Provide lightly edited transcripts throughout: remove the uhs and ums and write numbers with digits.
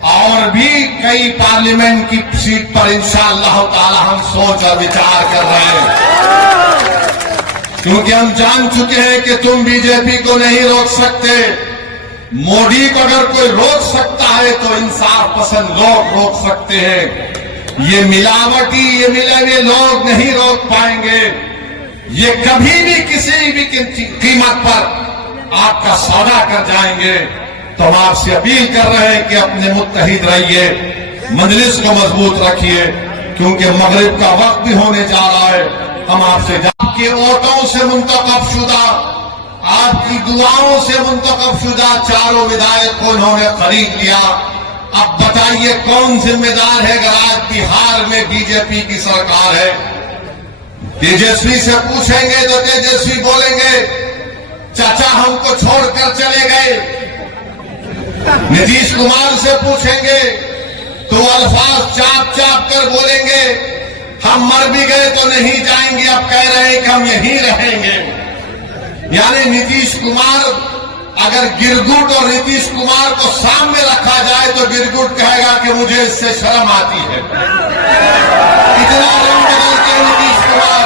और भी कई पार्लियामेंट की सीट पर इंशाअल्लाह ताला हम सोच और विचार कर रहे हैं, क्योंकि हम जान चुके हैं कि तुम बीजेपी को नहीं रोक सकते। मोदी को अगर कोई रोक सकता है तो इंसाफ पसंद लोग रोक सकते हैं। ये मिलावटी, ये मिले हुए लोग नहीं रोक पाएंगे। ये कभी भी किसी भी कीमत पर आपका सौदा कर जाएंगे। तो हम आपसे अपील कर रहे हैं कि अपने मुत्तहिद रहिए, मजलिस को मजबूत रखिए, क्योंकि मगरिब का वक्त भी होने जा रहा है। हम आपसे आपके वोटों से मुंतखब शुदा, आपकी दुआओं से मुंतखब शुदा चारों विधायक को उन्होंने खरीद लिया। अब बताइए कौन जिम्मेदार है अगर आज बिहार में बीजेपी की सरकार है? तेजस्वी से पूछेंगे तो तेजस्वी बोलेंगे चाचा हमको छोड़कर चले गए। नीतीश कुमार से पूछेंगे तो अल्फाज चाप चाप कर बोलेंगे हम मर भी गए तो नहीं जाएंगे, अब कह रहे हैं कि हम यहीं रहेंगे। यानी नीतीश कुमार, अगर गिरगुट और नीतीश कुमार को सामने रखा जाए तो गिरगुट कहेगा कि मुझे इससे शर्म आती है। इतना रंग बदलते हैं नीतीश कुमार,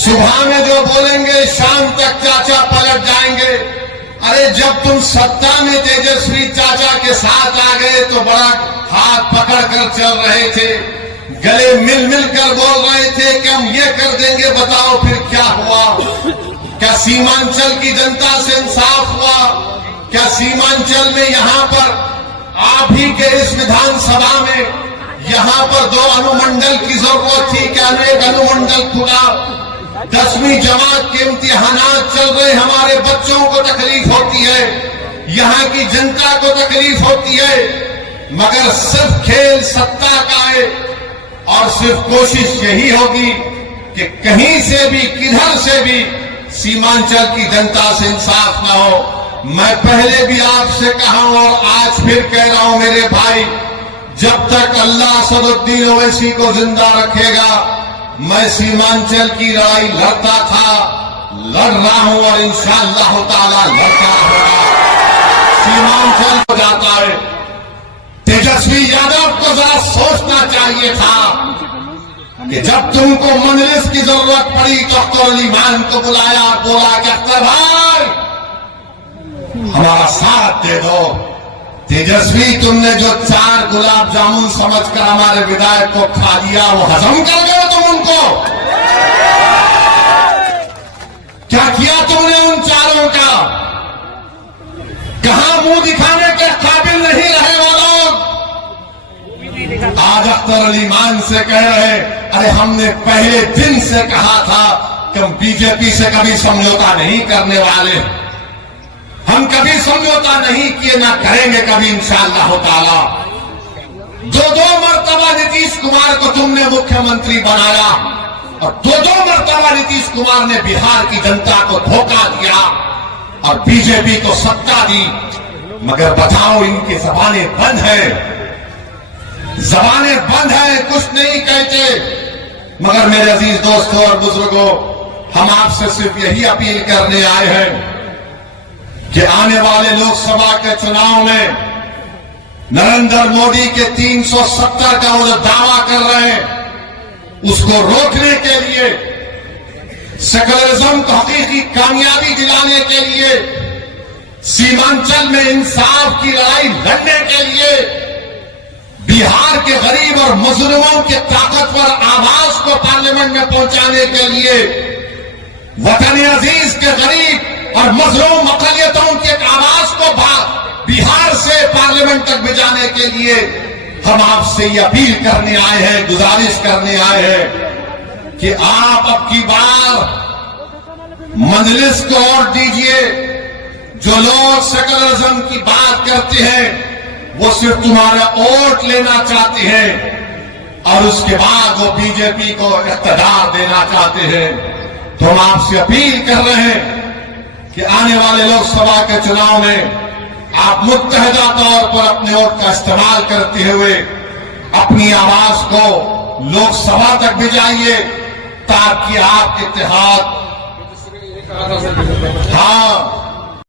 सुबह में जो बोलेंगे शाम तक चाचा पलट जाएंगे। अरे जब तुम सत्ता में तेजस्वी चाचा के साथ आ गए तो बड़ा हाथ पकड़कर चल रहे थे, गले मिल मिल कर बोल रहे थे कि हम ये कर देंगे, बताओ फिर क्या हुआ? क्या सीमांचल की जनता से इंसाफ हुआ? क्या सीमांचल में यहां पर आप ही के इस विधानसभा में यहां पर 2 अनुमंडल की जरूरत थी, क्या एक अनुमंडल खुला? 10वीं जमात के इम्तिहानात चल रहे, हमारे बच्चों को तकलीफ होती है, यहां की जनता को तकलीफ होती है, मगर सिर्फ खेल सत्ता का है और सिर्फ कोशिश यही होगी कि कहीं से भी किधर से भी सीमांचल की जनता से इंसाफ न हो। मैं पहले भी आपसे कहा हूं और आज फिर कह रहा हूं मेरे भाई, जब तक अल्लाह असदुद्दीन ओवैसी को जिंदा रखेगा मैं सीमांचल की लड़ाई लड़ता था, लड़ रहा हूं और इंशाअल्लाह ताला लड़ता होगा। सीमांचल हो जाता है। तेजस्वी यादव को जरा सोचना चाहिए था कि जब तुमको मजलिस की जरूरत पड़ी तो अख्तर अली मान को बुलाया, बोला कि अख्तर भाई हमारा साथ दे दो। तेजस्वी तुमने जो 4 गुलाब जामुन समझकर हमारे विधायक को खा दिया, वो हजम कर गए तुम उनको? क्या किया तुमने उन 4 का? कहां मुंह दिखाने के काबिल नहीं रहे वो लोग? आज अख्तर अली मान से कह रहे, अरे हमने पहले दिन से कहा था कि हम बीजेपी से कभी समझौता नहीं करने वाले, हम कभी समझौता नहीं किए, ना करेंगे कभी इंशाअल्लाह ताला। 2 मरतबा नीतीश कुमार को तुमने मुख्यमंत्री बनाया और 2 मरतबा नीतीश कुमार ने बिहार की जनता को धोखा दिया और बीजेपी को सत्ता दी। मगर बताओ इनकी जबानें बंद है, जबानें बंद है, कुछ नहीं कहते। मगर मेरे अजीज दोस्तों और बुजुर्गों, हम आपसे सिर्फ यही अपील करने आए हैं कि आने वाले लोकसभा के चुनाव में नरेंद्र मोदी के 370 का वो दावा कर रहे हैं, उसको रोकने के लिए, सेकुलरिज्म को हकीकी कामयाबी दिलाने के लिए, सीमांचल में इंसाफ की लड़ाई लड़ने के लिए, बिहार के गरीब और मजलूमों के ताकतवर आवाज को पार्लियामेंट में पहुंचाने के लिए, वतन अजीज के गरीब और मजलूम अकलियतों की आवाज को बिहार से पार्लियामेंट तक भिजाने के लिए हम आपसे ये अपील करने आए हैं, गुजारिश करने आए हैं कि आप अब की बार मजलिस को वोट दीजिए। जो लोग सेकुलरिज्म की बात करते हैं वो सिर्फ तुम्हारा वोट लेना चाहते हैं और उसके बाद वो बीजेपी को इख्तियार देना चाहते हैं। तो हम आपसे अपील कर रहे हैं कि आने वाले लोकसभा के चुनाव में आप मुत्तहिदा तौर पर अपने वोट का इस्तेमाल करते हुए अपनी आवाज को लोकसभा तक भिजाइए, ताकि आप इत्तेहाद, हाँ